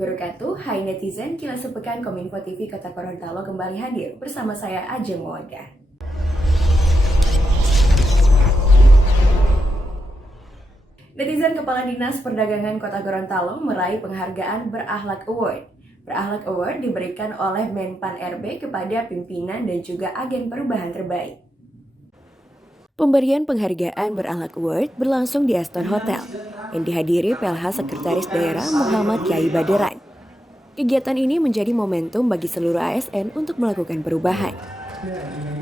wabarakatuh. Hai netizen, Kilas Sepekan Kominfo TV Kota Gorontalo kembali hadir bersama saya Ajeng Mawadah. Netizen Kepala Dinas Perdagangan Kota Gorontalo meraih penghargaan Berakhlak Award. Berakhlak Award diberikan oleh Menpan RB kepada pimpinan dan juga agen perubahan terbaik. Pemberian penghargaan Berakhlak Award berlangsung di Aston Hotel yang dihadiri PLH Sekretaris Daerah Muhammad Kyai Baderan. Kegiatan ini menjadi momentum bagi seluruh ASN untuk melakukan perubahan.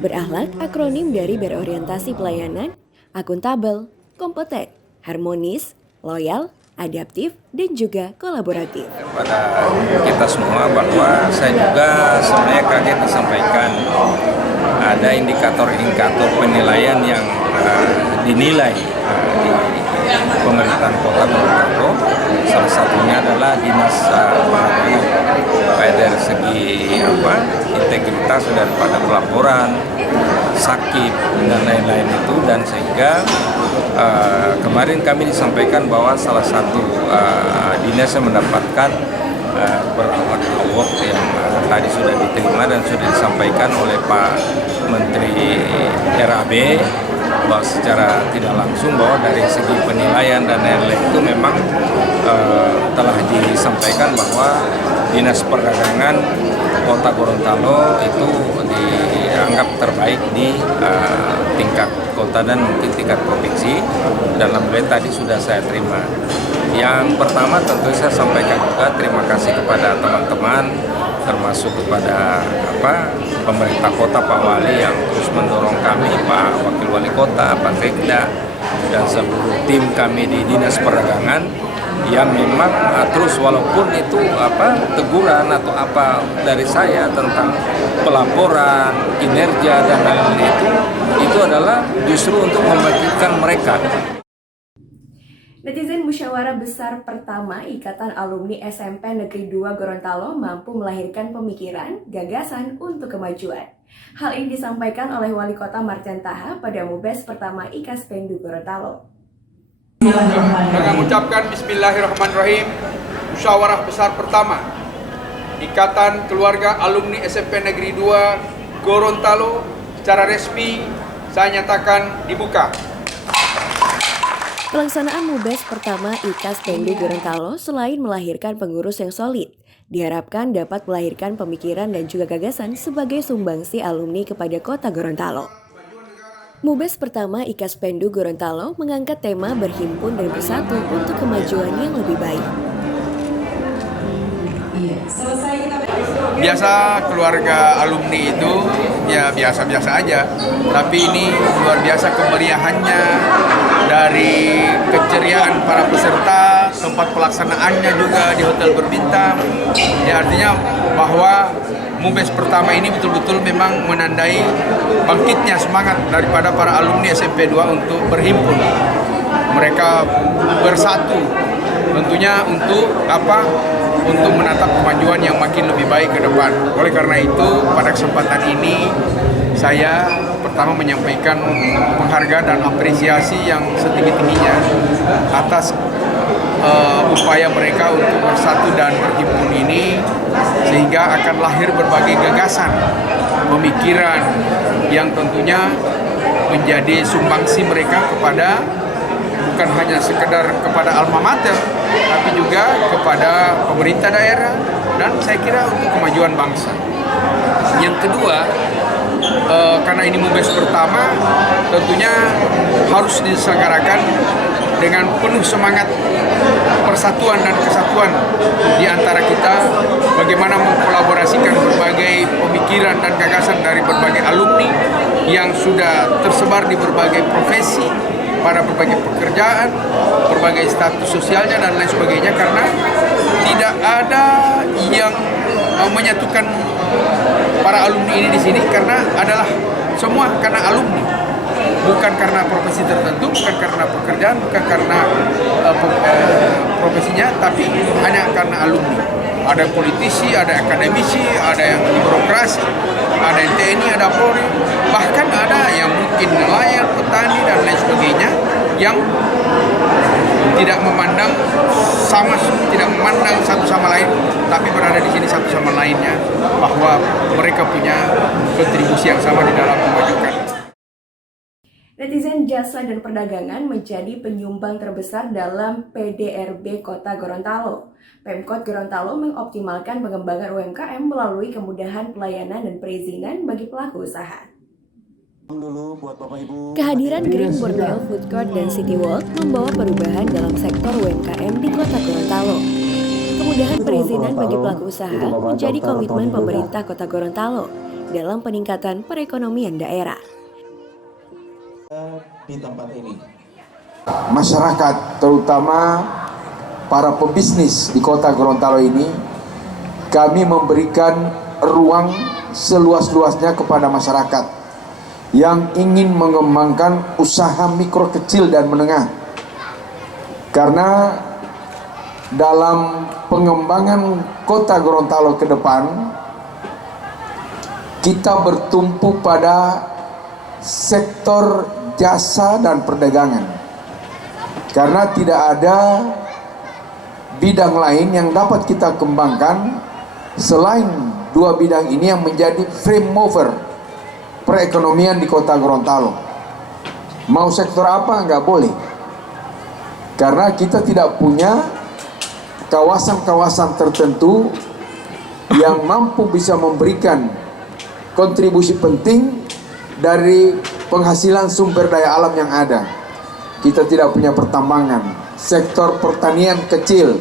Berakhlak akronim dari berorientasi pelayanan, akuntabel, kompeten, harmonis, loyal, adaptif, dan juga kolaboratif. Pada kita semua bahwa saya juga sebenarnya kaget disampaikan ada indikator-indikator penilaian yang dinilai di pemerintahan Kota Gorontalo. Salah satunya adalah dinas perdagangan, baik dari segi integritas daripada pelaporan, sakit dan lain-lain itu, dan sehingga kemarin kami disampaikan bahwa salah satu dinas yang mendapatkan Berakhlak Award yang tadi sudah diterima dan sudah disampaikan oleh Pak Menteri RAB, bahwa secara tidak langsung bahwa dari segi penilaian dan lain-lain itu memang telah disampaikan bahwa Dinas Perdagangan Kota Gorontalo itu dianggap terbaik di tingkat kota dan mungkin tingkat provinsi. Dalam tadi sudah saya terima. Yang pertama tentu saya sampaikan juga terima kasih kepada teman-teman, termasuk kepada pemerintah kota, Pak Wali yang terus mendorong kami, Pak Wakil Wali Kota, Pak Sekda, dan seluruh tim kami di Dinas Perdagangan yang memang terus walaupun itu teguran atau apa dari saya tentang pelaporan, kinerja dan lain-lain itu adalah justru untuk membangkitkan mereka. Netizen Musyawarah Besar Pertama Ikatan Alumni SMP Negeri 2 Gorontalo mampu melahirkan pemikiran, gagasan untuk kemajuan. Hal ini disampaikan oleh Wali Kota Martian Taha pada Mubes Pertama IKASPENDU Gorontalo. Dengan mengucapkan Bismillahirrahmanirrahim, Musyawarah Besar Pertama Ikatan Keluarga Alumni SMP Negeri 2 Gorontalo secara resmi saya nyatakan dibuka. Pelaksanaan Mubes Pertama IKASPENDU Gorontalo selain melahirkan pengurus yang solid, diharapkan dapat melahirkan pemikiran dan juga gagasan sebagai sumbangsi alumni kepada Kota Gorontalo. Mubes Pertama IKASPENDU Gorontalo mengangkat tema berhimpun dan bersatu untuk kemajuan yang lebih baik. Biasa keluarga alumni itu ya biasa-biasa aja, tapi ini luar biasa kemeriahannya, dari keceriaan para peserta, tempat pelaksanaannya juga di hotel berbintang. Ya artinya bahwa Mubes Pertama ini betul-betul memang menandai bangkitnya semangat daripada para alumni SMP 2 untuk berhimpun. Mereka bersatu tentunya untuk untuk menatap kemajuan yang makin lebih baik ke depan. Oleh karena itu, pada kesempatan ini saya pertama menyampaikan penghargaan dan apresiasi yang setinggi-tingginya atas upaya mereka untuk bersatu dan berhimpun ini, sehingga akan lahir berbagai gagasan, pemikiran yang tentunya menjadi sumbangsi mereka kepada bukan hanya sekedar kepada alma mater, tapi juga kepada pemerintah daerah dan saya kira untuk kemajuan bangsa. Yang kedua, karena ini Mubes Pertama, tentunya harus diselenggarakan dengan penuh semangat persatuan dan kesatuan di antara kita, bagaimana mengkolaborasikan berbagai pemikiran dan gagasan dari berbagai alumni yang sudah tersebar di berbagai profesi, pada berbagai pekerjaan, berbagai status sosialnya dan lain sebagainya, karena tidak ada yang menyatukan para alumni ini di sini karena adalah semua karena alumni, bukan karena profesi tertentu, bukan karena pekerjaan, bukan karena profesinya, tapi hanya karena alumni. Ada politisi, ada akademisi, ada yang di birokrasi, ada yang TNI, ada Polri, bahkan ada yang mungkin nelayan, petani dan lain sebagainya, yang tidak memandang satu sama lain, tapi berada di sini satu sama lainnya, bahwa mereka punya kontribusi yang sama di dalam memajukan. Netizen jasa dan perdagangan menjadi penyumbang terbesar dalam PDRB Kota Gorontalo. Pemkot Gorontalo mengoptimalkan pengembangan UMKM melalui kemudahan pelayanan dan perizinan bagi pelaku usaha. Kehadiran Green Borneo Food Court dan City Walk membawa perubahan dalam sektor UMKM di Kota Gorontalo. Kemudahan perizinan bagi pelaku usaha menjadi komitmen pemerintah Kota Gorontalo dalam peningkatan perekonomian daerah. Di tempat ini, masyarakat terutama para pebisnis di Kota Gorontalo ini, kami memberikan ruang seluas-luasnya kepada masyarakat yang ingin mengembangkan usaha mikro, kecil dan menengah. Karena dalam pengembangan Kota Gorontalo ke depan, kita bertumpu pada sektor jasa dan perdagangan, karena tidak ada bidang lain yang dapat kita kembangkan selain dua bidang ini yang menjadi frame mover perekonomian di Kota Gorontalo. Mau sektor apa nggak boleh, karena kita tidak punya kawasan-kawasan tertentu yang mampu bisa memberikan kontribusi penting dari penghasilan sumber daya alam yang ada. Kita tidak punya pertambangan, sektor pertanian kecil,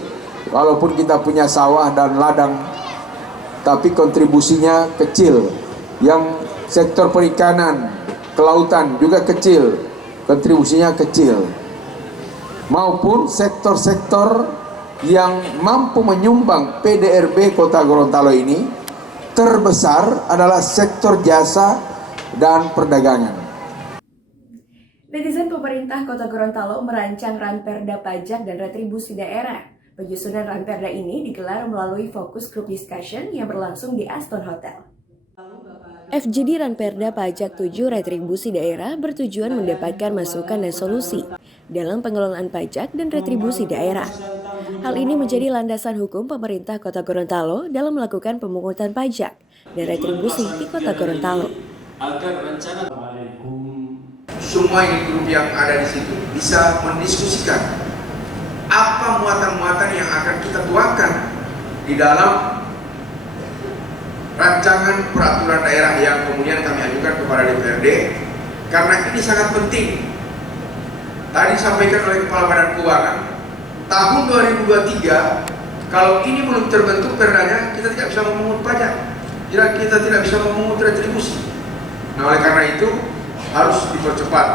walaupun kita punya sawah dan ladang, tapi kontribusinya kecil. Yang sektor perikanan, kelautan juga kecil, kontribusinya kecil. Maupun sektor-sektor yang mampu menyumbang PDRB Kota Gorontalo ini, terbesar adalah sektor jasa dan perdagangan. Netizen pemerintah Kota Gorontalo merancang Ranperda Pajak dan Retribusi Daerah. Penyusunan Ranperda ini digelar melalui fokus group discussion yang berlangsung di Aston Hotel. FGD Ranperda Pajak 7 Retribusi Daerah bertujuan mendapatkan masukan dan solusi dalam pengelolaan pajak dan retribusi daerah. Hal ini menjadi landasan hukum pemerintah Kota Gorontalo dalam melakukan pemungutan pajak dan retribusi di Kota Gorontalo. Agar rencana Semua grup yang ada di situ bisa mendiskusikan apa muatan-muatan yang akan kita tuangkan di dalam rancangan peraturan daerah yang kemudian kami ajukan kepada DPRD, karena ini sangat penting. Tadi disampaikan oleh Kepala Badan Keuangan, tahun 2023 kalau ini belum terbentuk perdanya, kita tidak bisa memungut pajak, kita tidak bisa memungut retribusi. Nah, oleh karena itu harus dipercepat.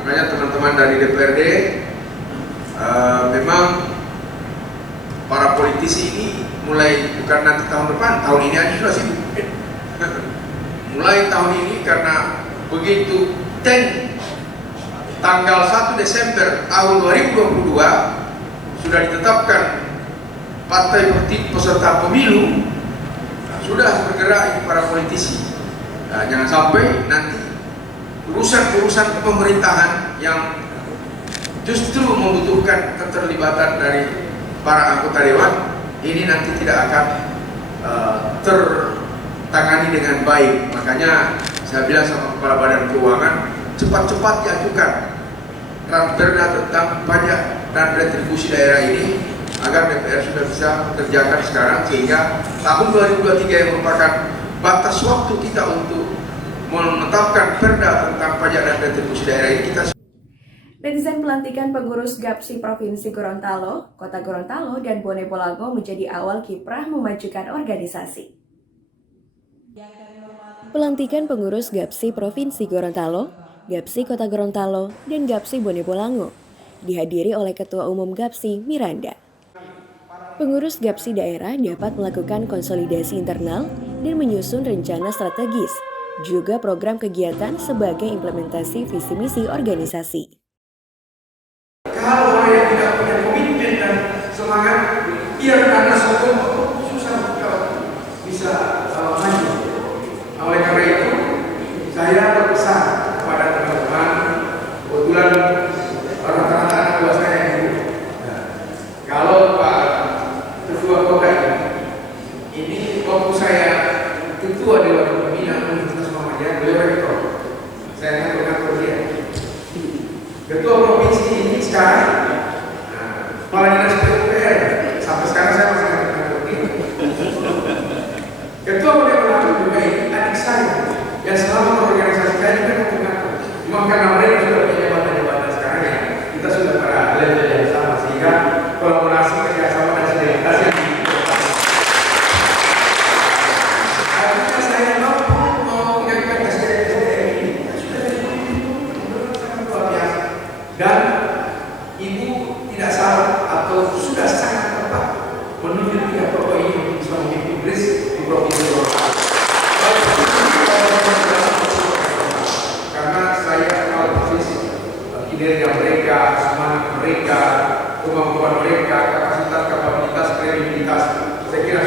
Makanya teman-teman dari DPRD, memang para politisi ini mulai bukan nanti tahun depan, tahun ini aja sudah sibuk. Mulai tahun ini, karena begitu tanggal 1 Desember tahun 2022 sudah ditetapkan partai peserta pemilu, sudah bergerak para politisi. Nah, jangan sampai nanti urusan-urusan pemerintahan yang justru membutuhkan keterlibatan dari para anggota dewan ini nanti tidak akan tertangani dengan baik. Makanya saya bilang sama Kepala Badan Keuangan, cepat-cepat diajukan Ranperda tentang pajak dan retribusi daerah ini agar DPR sudah bisa kerjakan sekarang, sehingga tahun 2023 yang merupakan batas waktu kita untuk menetapkan perda tentang pajak dan retribusi daerah ini kita. Netizen pelantikan pengurus GAPSI Provinsi Gorontalo, Kota Gorontalo, dan Bone Bolango menjadi awal kiprah memajukan organisasi. Pelantikan pengurus GAPSI Provinsi Gorontalo, GAPSI Kota Gorontalo, dan GAPSI Bone Bolango dihadiri oleh Ketua Umum GAPSI Miranda. Pengurus GAPSI daerah dapat melakukan konsolidasi internal dan menyusun rencana strategis, juga program kegiatan sebagai implementasi visi misi organisasi. Kalau orang yang tidak punya komitmen dan semangat, ia karena sokong susah bisa maju. Oleh karena itu, saya berpesan kepada teman-teman, kebetulan Ini waktu saya ketua Dewan Pembina Universitas Muhammadiyah, beliau rektor. Saya ngatur-ngatur dia. Ketua provinsi ini sekarang, kepala dinas PUPR. Sampai sekarang saya masih ngatur-ngatur dia. Ketua Dewan juga ini adik saya yang selama organisasi saya juga ngatur-ngatur. Cuma karena mereka sudah punya jabatan-jabatan sekarang ya, kita sudah pada level yang sama sehingga kolaborasi kerjasama dan solidaritas yang artinya saya mampu mengingatkan SDM ini sudah sangat luar biasa dan ibu tidak salah atau sudah sangat tepat menunjuk tiga tokoh ini untuk bisa memimpin BRIS di provinsi Gorontalo. Karena saya tahu persis kinerja mereka, semangat mereka, kemampuan mereka, kapasitas, kredibilitas. Saya kira